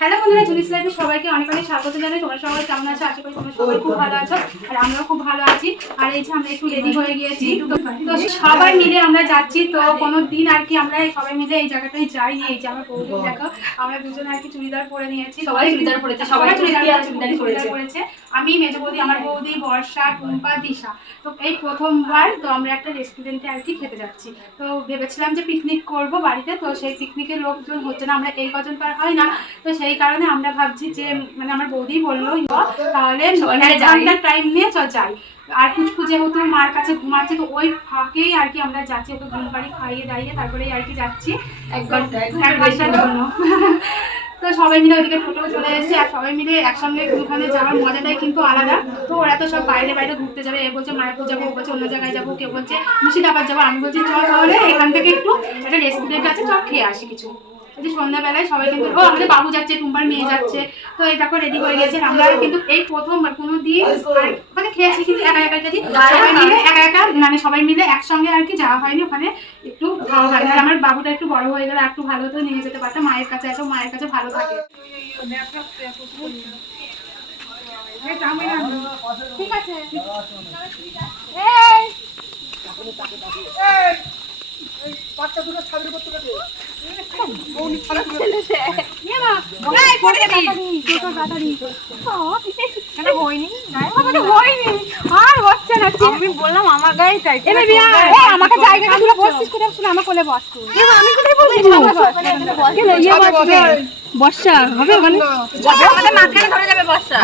Hello বন্ধুরা জুলিস লাইফে সবাইকে অনেক অনেক স্বাগত জানাই। তোমরা সবাই কেমন আছো? আশা করি তোমরা সবাই খুব ভালো আছো আর আমরাও খুব ভালো আছি। আর এই যে আমরা একটু রেডি হয়ে গিয়েছি। তো সবাই মিলে আমরা যাচ্ছি তো কোনো দিন আর কি আমরা সবাই মিলে এই জায়গাটায় যাইনি। এই যে আমার বৌদি দেখো আমরা দুজন আর কি চুড়িদার পরে নিয়েছি। সবাই চুড়িদার পরেছে, সবাই চুড়িদার চুড়িদার পরেছে। পরেছে। আমি মেজ বৌদি আমার বৌদি বর্ষা টুম্পা দিশা। তো এই প্রথমবার তো আমরা একটা রেস্টুরেন্টে আর কি খেতে যাচ্ছি। তো ভেবেছিলাম যে পিকনিক করব বাড়িতে তো সেই পিকনিকের লোকজন হচ্ছে না আমরা এই কজন তো আর হয় না। তো সেই কারণে আমরা ভাবছি যে মানে আমার বৌদি বলল তাহলে সবাই মিলে এক যাই। ঘণ্টা টাইম নিয়ে চ যাই। আর কুচকু যেহেতু মার কাছে ঘুমাচ্ছে তো ওই ফাঁকেই আর কি আমরা যাচ্ছি ওকে ঘুম পাড়ি খাইয়ে দাঁড়িয়ে তারপরে আর কি যাচ্ছি। এক ঘণ্টা এক এক ঘণ্টার জন্য। তো সবাই মিলে ওইদিকে টোটো চলে এসেছি আর সবাই মিলে একসঙ্গে ওখানে যাওয়ার মজাটাই কিন্তু আলাদা। তো ওরা তো সব বাইরে বাইরে ঘুরতে যাবে এ বলছে মায়াপুর যাব ও বলছে অন্য জায়গায় যাব কেউ বলছে মুর্শিদাবাদ যাব। আমি বলছি চল তাহলে এখান থেকে একটু একটা রেস্টুরেন্ট আছে চল খেয়ে আসি কিছু। যে সন্ধ্যাবেলায় সবাই কিন্তু, ও, আমাদের বাবু যাচ্ছে, টুম্পার মেয়ে যাচ্ছে। তো এই দেখো রেডি হয়ে গেছে। আমরা কিন্তু এই প্রথমবার কোনো দিন ওখানে খেয়েছি, কিন্তু একা একা গেছি সবাই মিলে, একা একা মানে সবাই মিলে একসঙ্গে আর কি যাওয়া হয়নি। ওখানে একটু হয়নি আর আমার বাবুটা একটু বড় হয়ে গেলে একটু ভালো তো নিয়ে যেতে পারতাম মায়ের কাছে এত, মায়ের কাছে ভালো থাকে। ঠিক আছে। যাবি। দুটো তাড়াতাড়ি। এটা হয়নি? আমি বললাম আমার গায়ে চাই আমাকে আমার কোলে বস আমি? বর্ষা হবে ওখানে আমাদের মাঝখানে ধরে যাবে বর্ষা।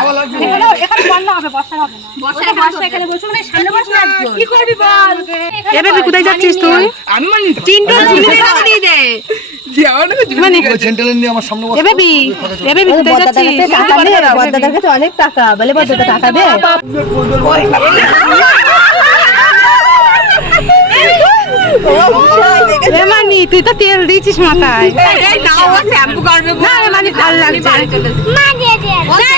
এখানে এখানে হবে, বর্ষা হবে না। বর্ষা বর্ষা এখানে বসে মানে সামনে বসে কি করবি বল? এ কোথায় যাচ্ছিস তুই আমি মানি তো চিন্টু ঝুলি দিয়ে মানে নিয়ে আমার সামনে এ বেবি এ বেবি কোথায় যাচ্ছিস? বর্দাদার কাছে। অনেক টাকা বলে বর্দাদা টাকা দে। রে মানি তুই তো তেল দিয়েছিস মাথায়। না ও শ্যাম্পু করবে না রে ভালো লাগছে। স্টাইলিশ লাগছে। হ্যাঁ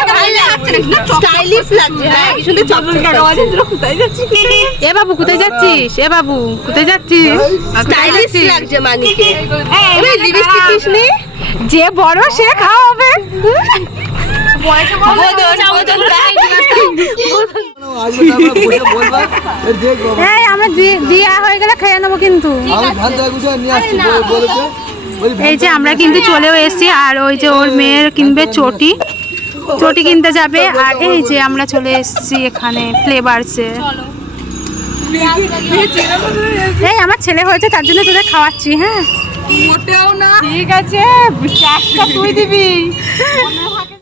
চপ্পল টাকা কোথায় এ বাবু কোথায় যাচ্ছিস? এ বাবু কোথায় যাচ্ছিস? স্টাইলিশ লাগছে মানিকে এই লিপস্টিক কিসনি যে বড় সে খাওয়াবে দেখব এই আমার দিয়া হয়ে গেলে খেয়ে নেব কিন্তু। এই যে আমরা কিন্তু চলেও এসেছি আর ওই যে ওর মেয়ের কিনবে চটি। চটি কিনতে যাবে। আর এই যে আমরা চলে এসেছি এখানে ফ্লেভারসে এই আমার ছেলে হয়েছে তার জন্য তোদের খাওয়াচ্ছি হ্যাঁ? মোটেও না। ঠিক আছে তুই দিবি।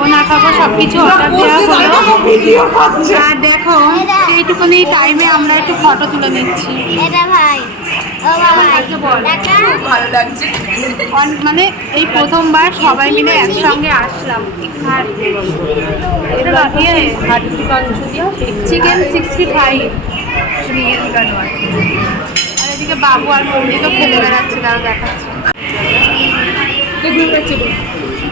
খাব না খাব সবকিছু অর্ডার দেওয়া হলো আর দেখো এইটুকুনি টাইমে আমরা একটু ফটো তুলে নিচ্ছি। এটা ভাই। ও বল। ভালো লাগছে। মানে এই প্রথমবার সবাই মিলে একসঙ্গে আসলাম। চিকেন সিক্সটি ফাইভ আর এদিকে বাবু আর মন্দি তো খেলে বেড়াচ্ছে তারা দেখাচ্ছে।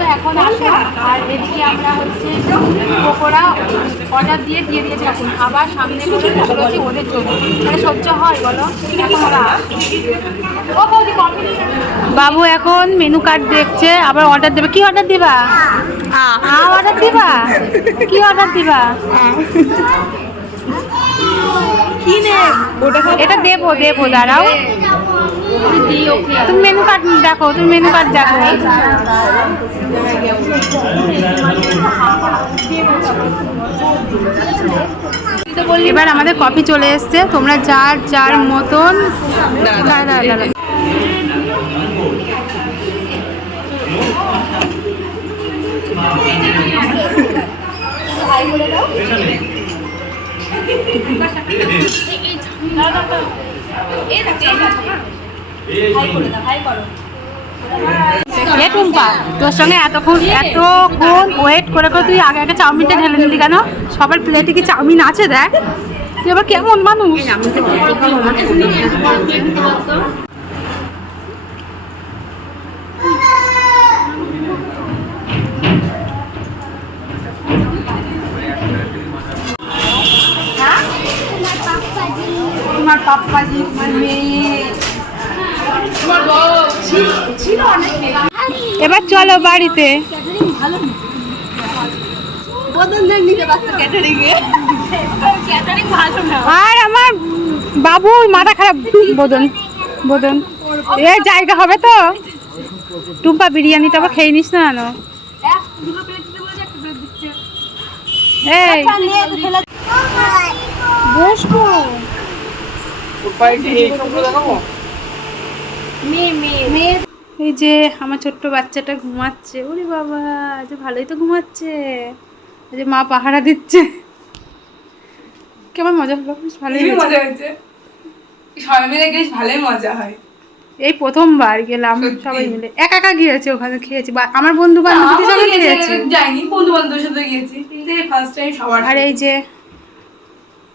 তো এখন আসলাম। আর এদিকে আমরা হচ্ছে পকোড়া অর্ডার দিয়ে দিয়ে দিয়েছি। এখন আবার সামনে বসে বসেছি ওদের জন্য। মানে সহ্য হয় বলো। বাবু এখন মেনু কার্ড দেখছে আবার অর্ডার দেবে। কি অর্ডার দিবা? আ। অর্ডার দিবা? কি অর্ডার দিবা? কি নে? এটা দেবো দেবো দাঁড়াও। তুমি মেনু কার্ড দেখো তুমি মেনু কার্ড দেখো এবার আমাদের কপি চলে এসছে তোমরা যার যার মতন টুম্পা তোর সঙ্গে এতক্ষণ এতক্ষণ ওয়েট করে করে তুই আগে আগে চাউমিনটা ঢেলে নিলি কেন? সবার প্লেটে কি চাউমিন আছে দেখ? তুই আবার কেমন মানুষ? তোমার পাপ্পাজি তোমার মেয়ে। এবার চলো বাড়িতে। আর আমার বাবু মাথা খারাপ। বদন বদন এ জায়গা হবে তো। টুম্পা বিরিয়ানিটা আবার খেয়ে নিস না কেন? এই। বসবো। এই যে আমার ছোট্ট বাচ্চাটা ঘুমাচ্ছে। ওরে বাবা যে ভালোই তো ঘুমাচ্ছে। যে মা পাহারা দিচ্ছে। কেমন মজা হলো? বেশ ভালোই মজা হয়েছে। সবাই মিলে বেশ ভালোই মজা হয়। এই প্রথমবার গেলাম সবাই মিলে। একা একা গিয়েছে ওখানে খেয়েছি। বা আমার বন্ধু বান্ধবদের আমারও সঙ্গে গিয়েছে, যাইনি বন্ধু বান্ধবের সাথে গিয়েছি। কিন্তু ফার্স্ট টাইম সবার আর এই যে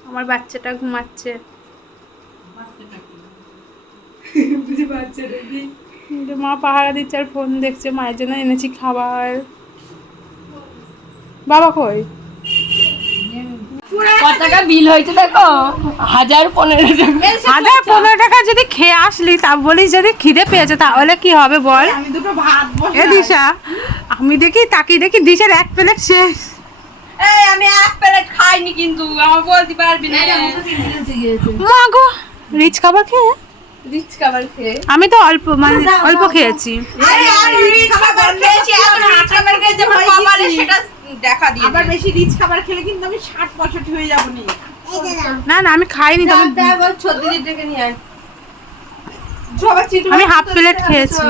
আমার বাচ্চাটা ঘুমাচ্ছে বুঝে পাচ্ছে দেখি এই যে মা পাহারা দিচ্ছে আর ফোন দেখছে মায়ের জন্য এনেছি খাবার। বাবা কই? কত টাকা বিল হয়েছে দেখো? হাজার পনেরো টাকা। হাজার পনেরো টাকা যদি খেয়ে আসলি তা বলিস যদি খিদে পেয়েছে তাহলে কি হবে বল? আমি দুটো ভাত এ দিশা আমি দেখি তাকিয়ে দেখি দিশার এক প্লেট শেষ। এই আমি এক প্লেট খাইনি কিন্তু আমার বলতে পারবি না। মা গো রিচ খাবার খেয়ে রিচ খাবার খেয়ে? আমি তো অল্প মানে অল্প খেয়েছি। আবার বেশি রিচ খাবার খেলে কিন্তু আমি ষাট পঁয়ষট্টি হয়ে যাব নি। না না আমি খাইনি আমি হাফ প্লেট খেয়েছি।